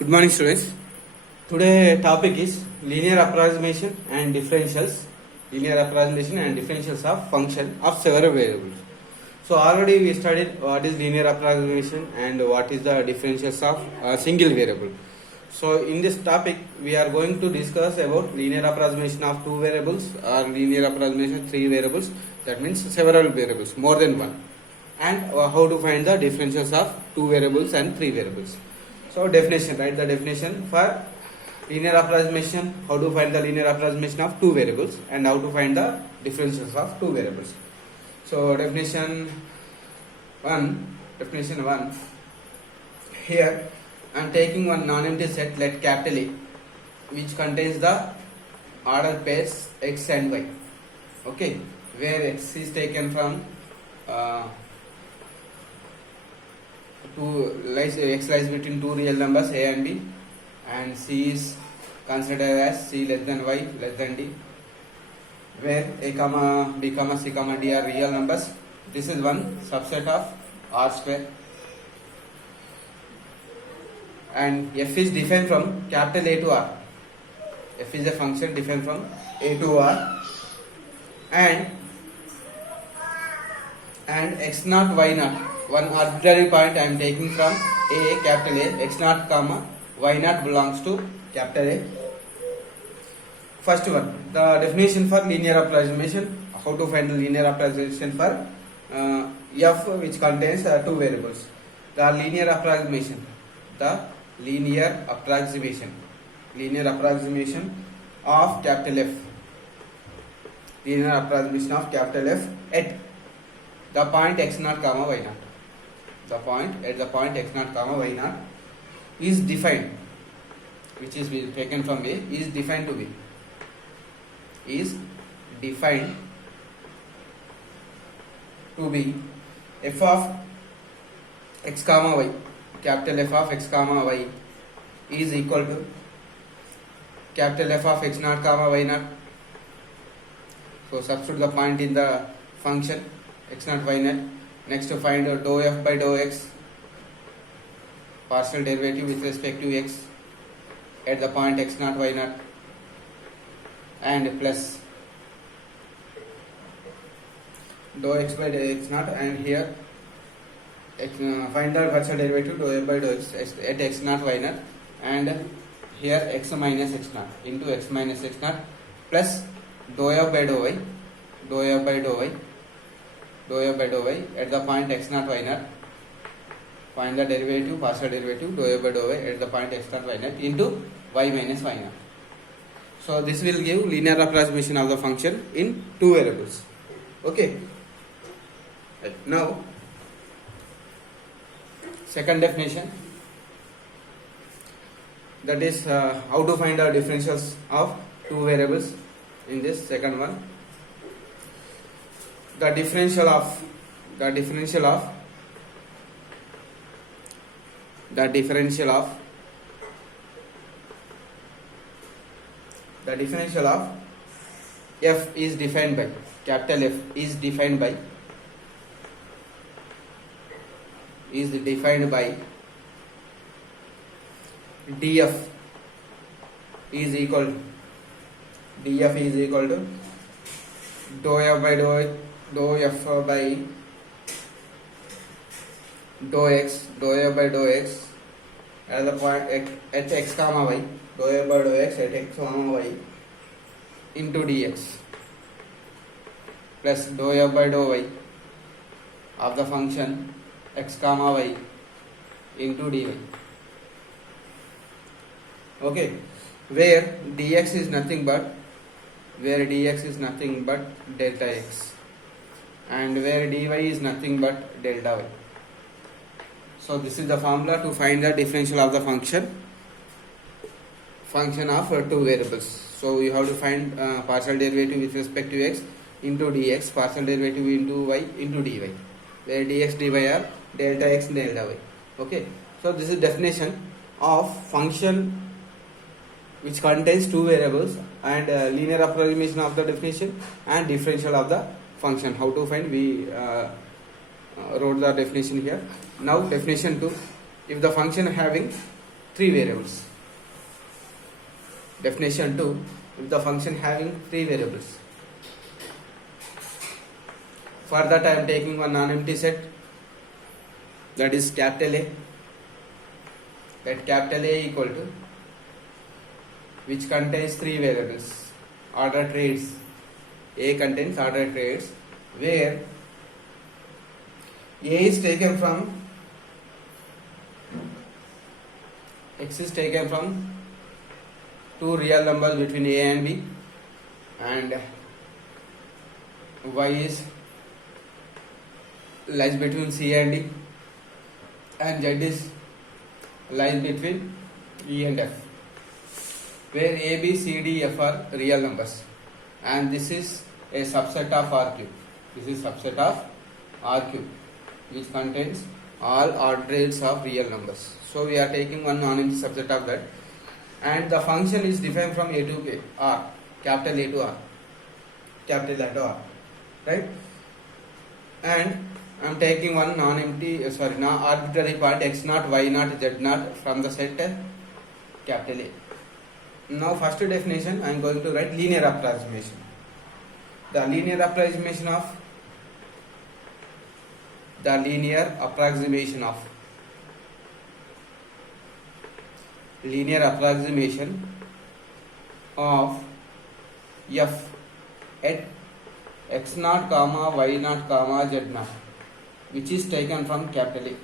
Good morning, students. Today topic is linear approximation and differentials. Linear approximation and differentials of function of several variables. So already we studied what is linear approximation and what is the differentials of a single variable. So in this topic we are going to discuss about linear approximation of two variables or linear approximation of three variables. That means several variables, more than one, and how to find the differentials of two variables and three variables. So definition, write the definition for linear approximation, how to find the linear approximation of two variables and how to find the differentials of two variables. So definition 1, here I am taking one non-empty set, let capital A, which contains the order pairs x and y, okay, where x is taken from x lies between two real numbers a and b, and c is considered as c less than y less than d, where a comma b comma c comma d are real numbers. This is one subset of R square, and f is defined from capital A to R. F is a function defined from A to R, and x naught y naught, one arbitrary point I am taking from A, capital A, x naught comma y naught belongs to capital A. First one, the definition for linear approximation, how to find the linear approximation for f which contains two variables. The linear approximation of capital F, linear approximation of capital F at the point x naught comma y naught. At the point x naught comma y naught is defined, which is taken from A, is defined to be f of x comma y, capital F of x comma y is equal to capital F of x naught comma y naught. So substitute the point in the function x naught y naught. Next to find dou f by dou x, partial derivative with respect to x at the point x naught y naught, and plus dou x by dou x naught, and here find the partial derivative dou f by dou x at x naught y naught, and here x minus x naught into x minus x naught plus dou f by dou y at the point x naught y naught. Find the derivative, partial derivative dou f by dou y at the point x naught y naught into y minus y naught. So this will give linear approximation of the function in two variables. Okay. Right. Now second definition, that is how to find the differentials of two variables. In this second one, the differential of f is defined by, capital F is defined by df is equal to dou f by dou x at the point at x comma y, dou f by dou x at x comma y into dx plus dou f by dou y of the function x comma y into dy. Okay, where dx is nothing but delta x, and where dy is nothing but delta y. So this is the formula to find the differential of the function of two variables. So you have to find partial derivative with respect to x into dx, partial derivative into y into dy, where dx dy are delta x delta y. Okay, so this is definition of function which contains two variables, and linear approximation of the definition and differential of the function. How to find? We wrote the definition here. Now definition 2, if the function having three variables. Definition 2, if the function having three variables. For that I am taking one non-empty set, that is capital A. Let capital A equal to, which contains three variables, order traits. A contains order traits, where A is taken from, X is taken from two real numbers between A and B, and Y is lies between C and D, and Z is lies between E and F, where A, B, C, D, F are real numbers, and this is a subset of R cube. This is subset of R cube, which contains all odd traits of real numbers. So we are taking one non-empty subset of that, and the function is defined from A to R, capital A to R, capital A to R, right? And I am taking one arbitrary part x naught, y naught, z naught from the set capital A. Now first definition I am going to write linear approximation. The linear approximation of f at x naught comma y naught comma z naught, which is taken from capital A,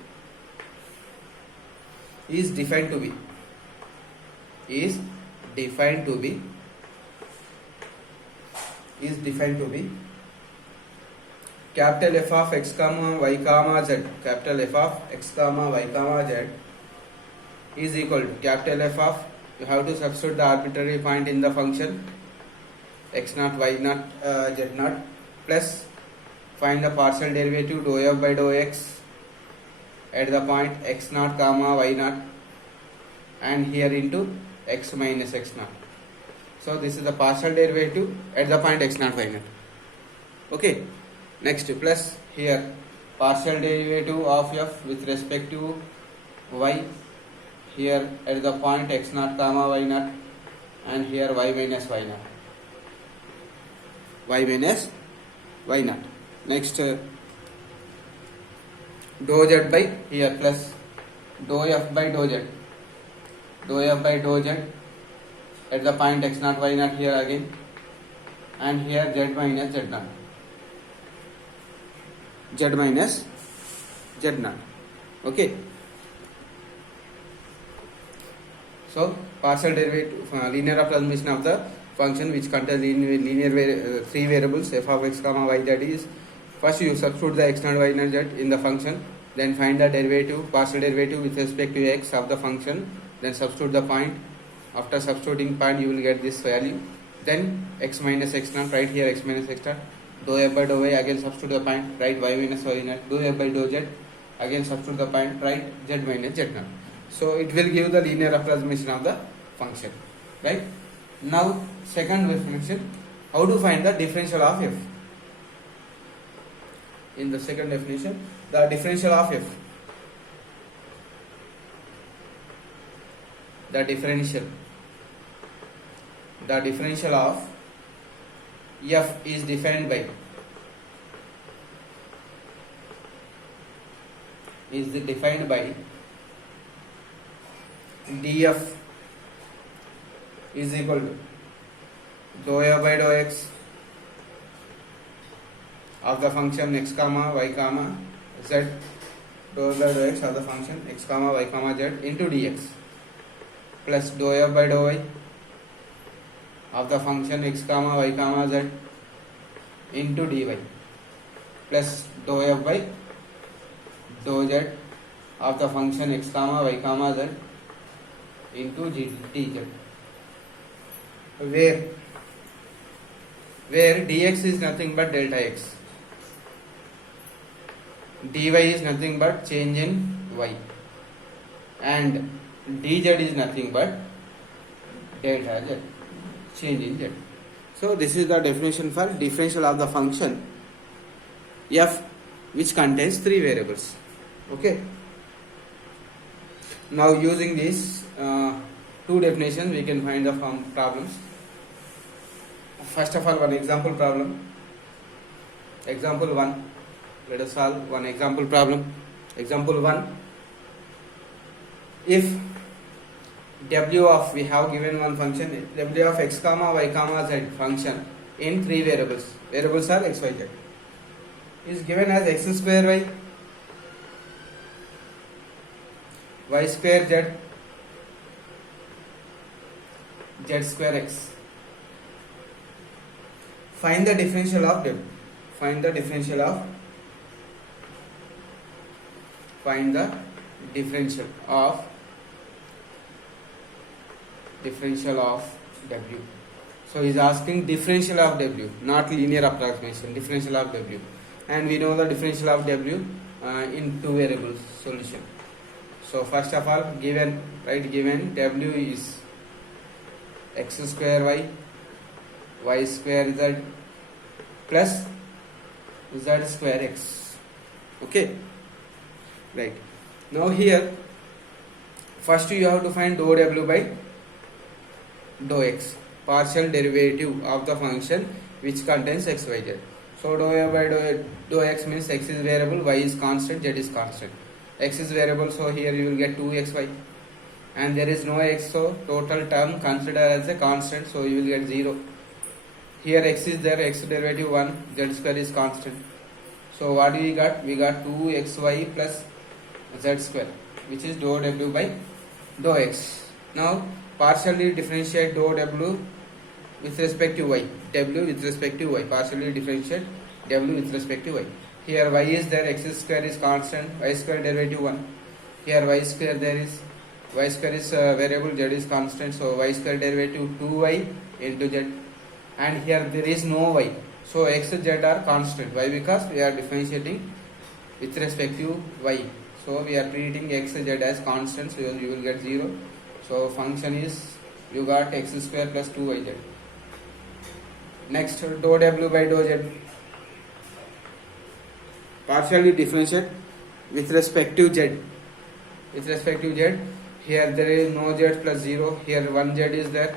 is defined to be capital F of x comma y comma z, capital F of x comma y comma z is equal to capital F of, you have to substitute the arbitrary point in the function x naught, y naught, z naught, plus find the partial derivative dou f by dou x at the point x naught comma y naught, and here into x minus x naught. So this is the partial derivative at the point x naught y naught. Okay, next plus here partial derivative of f with respect to y, here at the point x naught comma y naught, and here y minus y naught. Next dou z by here plus dou f by dou z at the point x naught y naught here again, and here z minus z naught. Okay, so partial derivative linear approximation of the function which contains linear three variables f of x comma y z is, first you substitute the x naught y naught z in the function, then find the derivative, partial derivative with respect to x of the function, then substitute the point. After substituting point you will get this value, then x minus x naught, write here x minus x naught, dou f by dou y, again substitute the point, write y minus y naught, dou f by dou z, again substitute the point, write z minus z naught. So it will give the linear approximation of the function, right? Now second definition, how to find the differential of f. In the second definition, the differential of f, the differential of f is defined by df is equal to dou f by dou x of the function x comma y comma z, dou f by dou x of the function x comma y comma z into dx, plus dou f by dou y of the function x comma y comma z into dy, plus dou f by dou z of the function x comma y comma z into dz, where dx is nothing but delta x, dy is nothing but change in y, and dz is nothing but delta z, change in z. So this is the definition for differential of the function f which contains three variables. Okay, now using this two definitions we can find the problems. First of all, one example problem. Example 1. Let us solve one example problem. Example 1. If w of, we have given one function w of x comma y comma z function in three variables. Variables are x, y, z. Is given as x square y square z, z square x. Find the differential of w. Find the differential of w. So he is asking differential of w, not linear approximation. Differential of w, and we know the differential of w in two variables solution. So first of all, given w is x square y square z plus z square x. Okay, right. Now here first you have to find dou w by dou x, partial derivative of the function which contains x, y, z. So dou w by dou x means x is variable, y is constant, z is constant. X is variable, so here you will get 2xy, and there is no x, so total term consider as a constant, so you will get 0. Here x is there, x derivative 1, z square is constant. So what we got? We got 2xy plus z square, which is dou w by dou x. Now partially differentiate dou w with respect to y, w with respect to y, partially differentiate w with respect to y. Here y is there, x square is constant, y square derivative 1. Here y square there is, y square is variable, z is constant, so y square derivative 2y into z. And here there is no y, so x and z are constant. Why? Because we are differentiating with respect to y, so we are treating x and z as constant, so you will get 0. So function is, you got x square plus 2yz. Next, dou w by dou z, partially differentiate with respect to z. With respect to z, here there is no z plus 0, here 1z is there,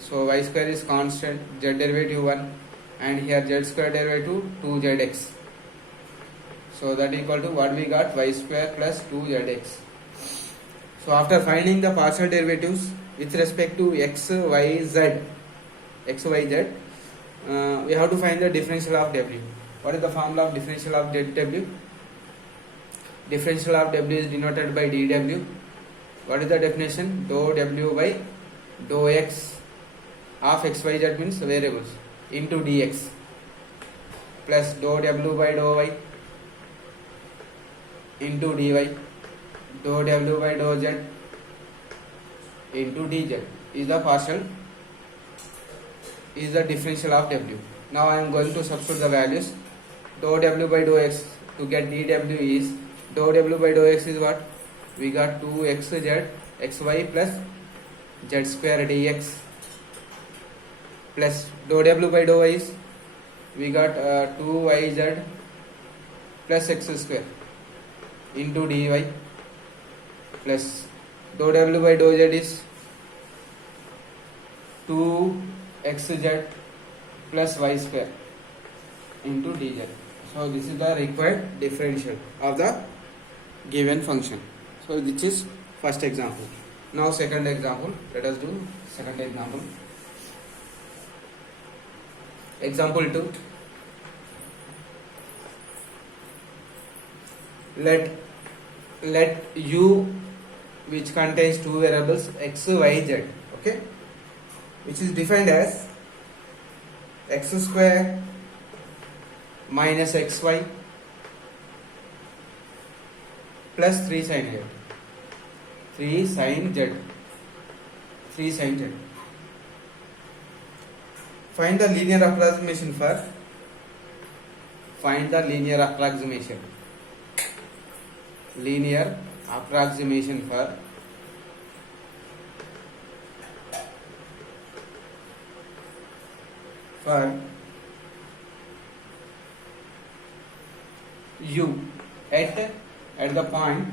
so y square is constant, z derivative 1, and here z square derivative 2zx. So that equal to what we got, y square plus 2zx. So after finding the partial derivatives with respect to x, y, z, we have to find the differential of w. What is the formula of differential of w? Differential of w is denoted by dw. What is the definition? Dou w by dou x of x, y, z means variables into dx plus dou w by dou y into dy, dou w by dou z into dz is the differential of w. Now I am going to substitute the values. Dou w by dou x to get dw is, dou w by dou x is what? We got 2xz xy plus z square dx plus dou w by dou y is, we got 2yz plus x square into dy plus dou w by dou z is 2xz plus y square into dz. So this is the required differential of the given function. So this is first example. Now second example. Let us do second example. Example 2. Let u, which contains two variables x, y, z, okay, which is defined as x square minus xy plus 3 sin z. 3 sin z. Find the linear approximation for u at the point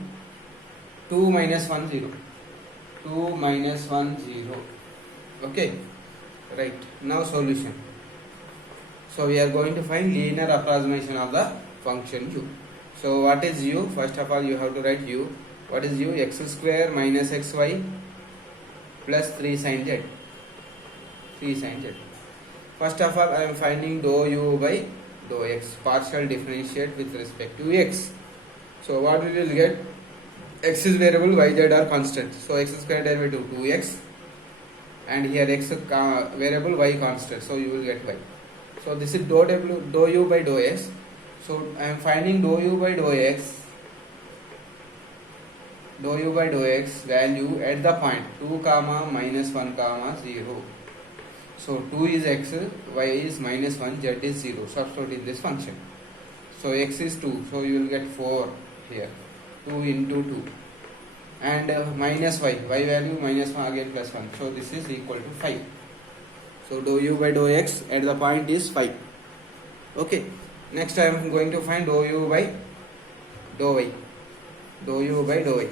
2 minus 1 0. 2 minus 1 0. Okay, right. Now solution. So we are going to find linear approximation of the function u. So what is u? First of all you have to write u. What is u? X square minus xy plus 3 sin z. 3 sin z. First of all I am finding dou u by dou x, partial differentiate with respect to x. So what we will get? X is variable, yz are constant. So x square derivative 2x, and here x variable, y constant. So you will get y. So this is dou u by dou x. So I am finding dou u by dou x value at the point 2 comma minus 1 comma 0. So 2 is x, y is minus 1, z is 0. Substitute in this function. So x is 2, so you will get 4 here. 2 into 2. And minus y value minus 1 again plus 1. So this is equal to 5. So dou u by dou x at the point is 5. Okay. Next I am going to find dou u by dou y. Dou u by dou y.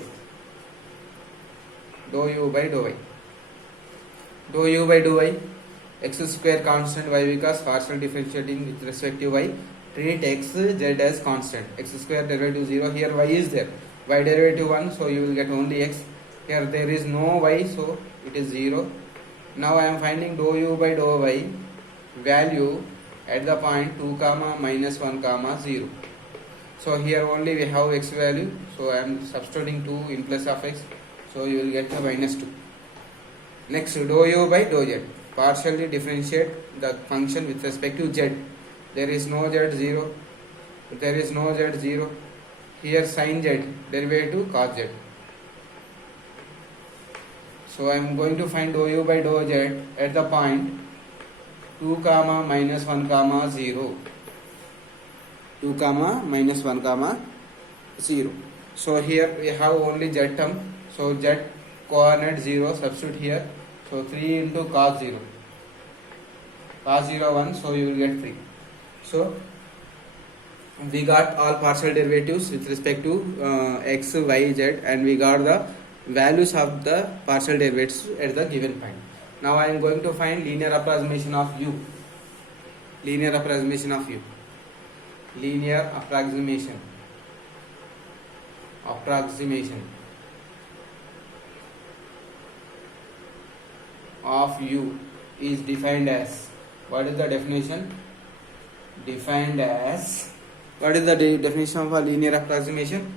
Dou u by dou y. Dou u by dou y. X square constant, y because partial differentiating with respect to y. Treat x, z as constant. X square derivative 0. Here y is there. Y derivative 1, so you will get only x. Here there is no y, so it is 0. Now I am finding dou u by dou y value at the point 2 comma minus 1 comma 0. So here only we have x value, so I am substituting 2 in place of x, so you will get the minus 2. Next, dou u by dou z, partially differentiate the function with respect to z. There is no z 0, there is no z 0. Here sin z, derivative cos z. So I am going to find dou u by dou z at the point 2 comma minus 1 comma 0. 2 comma minus 1 comma 0. So here we have only z term. So z coordinate 0, substitute here. So 3 into cos 0. Cos 0 1, so you will get 3. So we got all partial derivatives with respect to x, y, z, and we got the values of the partial derivatives at the given point. Now I am going to find linear approximation of u. Linear approximation of u. Linear approximation. Approximation of u is defined as, what is the definition? Defined as, what is the definition of a linear approximation?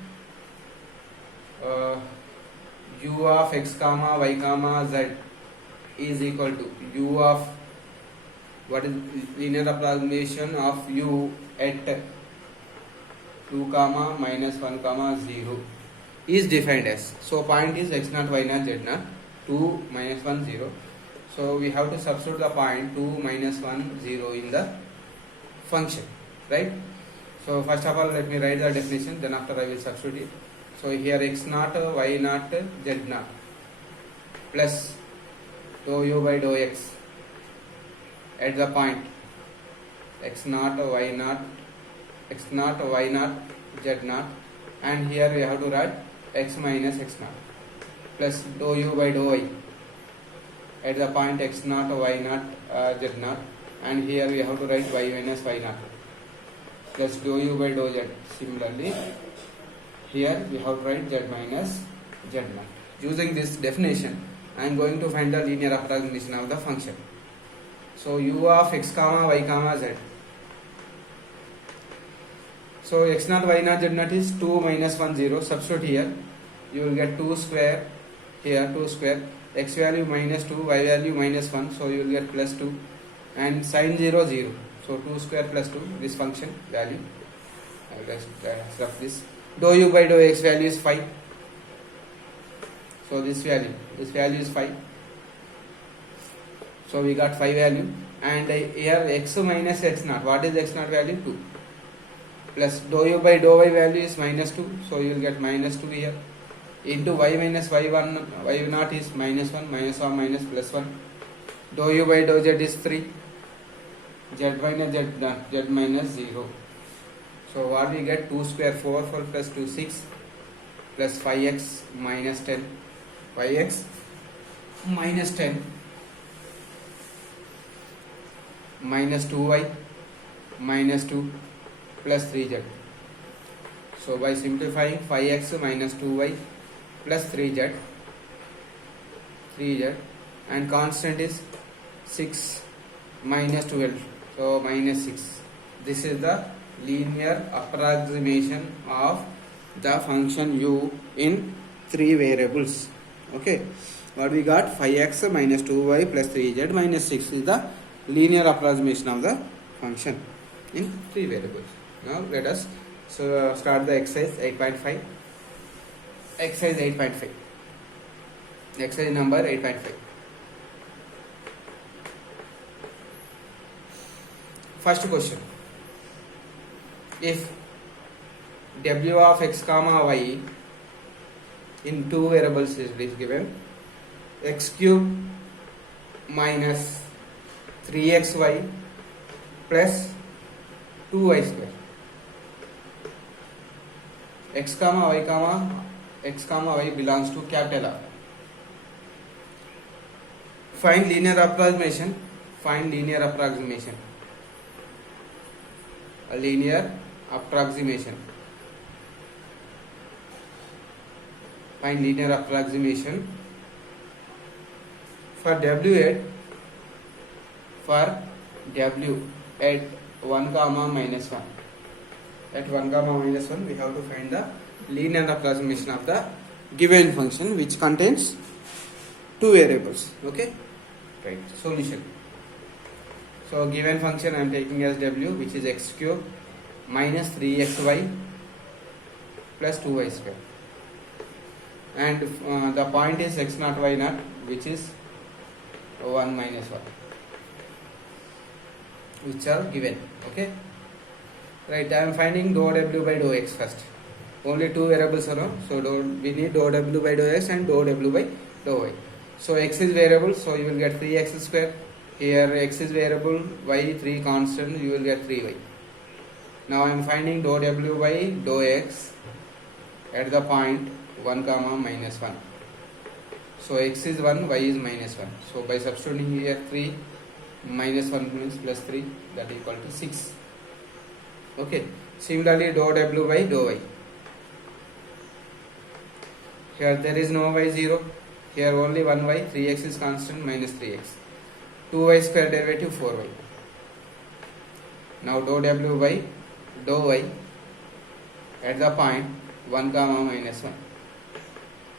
U of x comma y comma z is equal to u of, what is linear approximation of u at 2 comma minus 1 comma 0 is defined as. So point is x naught, y naught, z naught, 2 minus 1 0. So we have to substitute the point 2 minus 1 0 in the function, right? So first of all let me write the definition, then after I will substitute it. So here x naught, y naught, z naught plus dou u by dou x at the point x naught, y naught, z naught, and here we have to write x minus x naught plus dou u by dou y at the point x naught, y naught, z naught, and here we have to write y minus y naught plus dou u by dou z. Similarly here we have to write z minus z naught. Using this definition I am going to find the linear approximation of the function. So u of x comma y comma z. So x naught, y naught, z naught is 2 minus 1 0. Substitute here. You will get 2 square. Here 2 square. X value minus 2, y value minus 1. So you will get plus 2. And sin 0 0. So 2 square plus 2. This function value. I will just rough this. Dou u by dou x value is 5. So this value is 5. So we got 5 value. And here x minus x naught. What is x naught value? 2. Plus dou u by dou y value is minus 2. So you will get minus 2 here. Into y minus y1, y naught is minus 1, minus 1 minus plus 1. Dou u by dou z is 3. Z minus z naught, z minus 0. So what we get? 2 square 4 plus 2 6 plus 5x minus 10. 5x minus 10 minus 2y minus 2 plus 3z. So by simplifying 5x minus 2y plus 3z and constant is 6 minus 12, so minus 6. This is the linear approximation of the function u in 3 variables. Okay, what we got? 5x minus 2y plus 3z minus 6 is the linear approximation of the function in 3 variables. Now let us start the exercise 8.5. Exercise 8.5. Exercise number 8.5. First question. If w of x comma y in 2 variables is given, x cube minus 3xy plus 2y square. X comma y belongs to capital R. Find linear approximation. Find linear approximation. A linear approximation. Find linear approximation for w at 1 comma minus 1. At 1 comma minus 1 we have to find the linear approximation of the given function which contains 2 variables. Okay, right. Solution. So given function I am taking as w, which is x cube minus 3xy plus 2y square, and the point is x naught y naught, which is 1 minus 1, which are given. Okay, right. I am finding dou w by dou x first. Only 2 variables are, so we need dou w by dou x and dou w by dou y. So x is variable, so you will get 3x square. Here x is variable, y 3 constant, you will get 3y. Now I am finding dou w by dou x at the point 1 comma minus 1. So x is 1, y is minus 1. So by substituting here 3 minus 1 means plus 3, that equal to 6. Okay. Similarly dou w by dou y. Here there is no y 0. Here only 1y, 3x is constant, minus 3x. 2y square derivative 4y. Now dou w by dou y at the point 1 comma minus 1.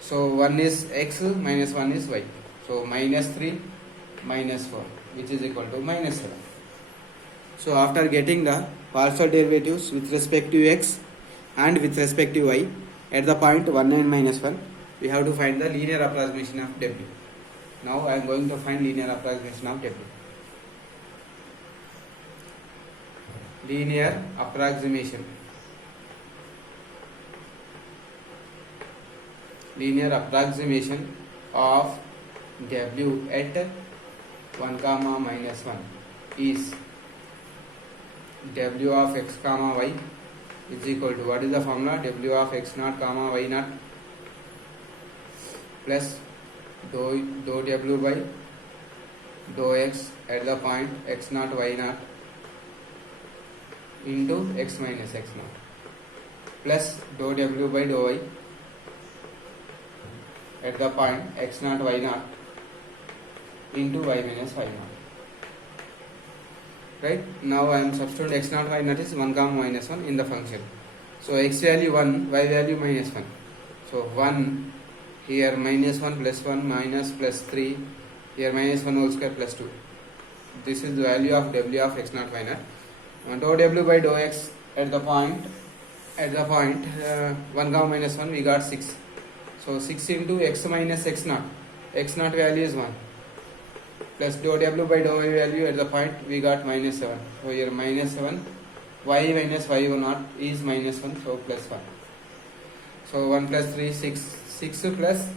So 1 is x minus 1 is y. So minus 3 minus 4, which is equal to minus 7. So after getting the partial derivatives with respect to x and with respect to y at the point 1 and minus 1, we have to find the linear approximation of w. Now I am going to find linear approximation of w. Linear approximation. Linear approximation of w at 1 comma minus 1 is w of x comma y is equal to, what is the formula? W of x naught comma y naught plus dou w by dou x at the point x naught y naught into x minus x naught plus dou w by dou y at the point x naught y naught into y minus y naught. Right. Now I am substituting x naught y naught is 1 comma minus 1 in the function. So x value 1, y value minus 1. So 1 here minus 1 plus 1 minus plus 3, here minus 1 whole square plus 2. This is the value of w of x naught y naught. And dou w by dou x at the point 1 comma minus 1 we got 6. So 6 into x minus x naught. X naught value is 1. Plus dou w by dou y value at the point we got minus 7. So here minus 7. Y minus y naught is minus 1. So plus 1. So 1 plus 3, 6. 6 plus,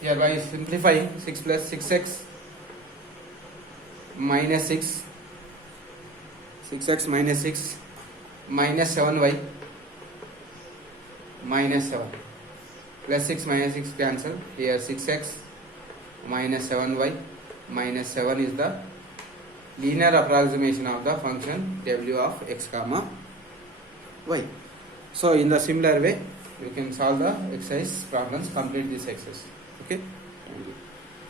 here by simplifying 6 plus 6x minus 6, 6x minus 6 minus 7y minus 7. Plus 6 minus 6 cancel. Here 6x minus 7y minus 7 is the linear approximation of the function w of x comma y. So in the similar way, you can solve the exercise problems, complete this exercise. Okay. Thank you.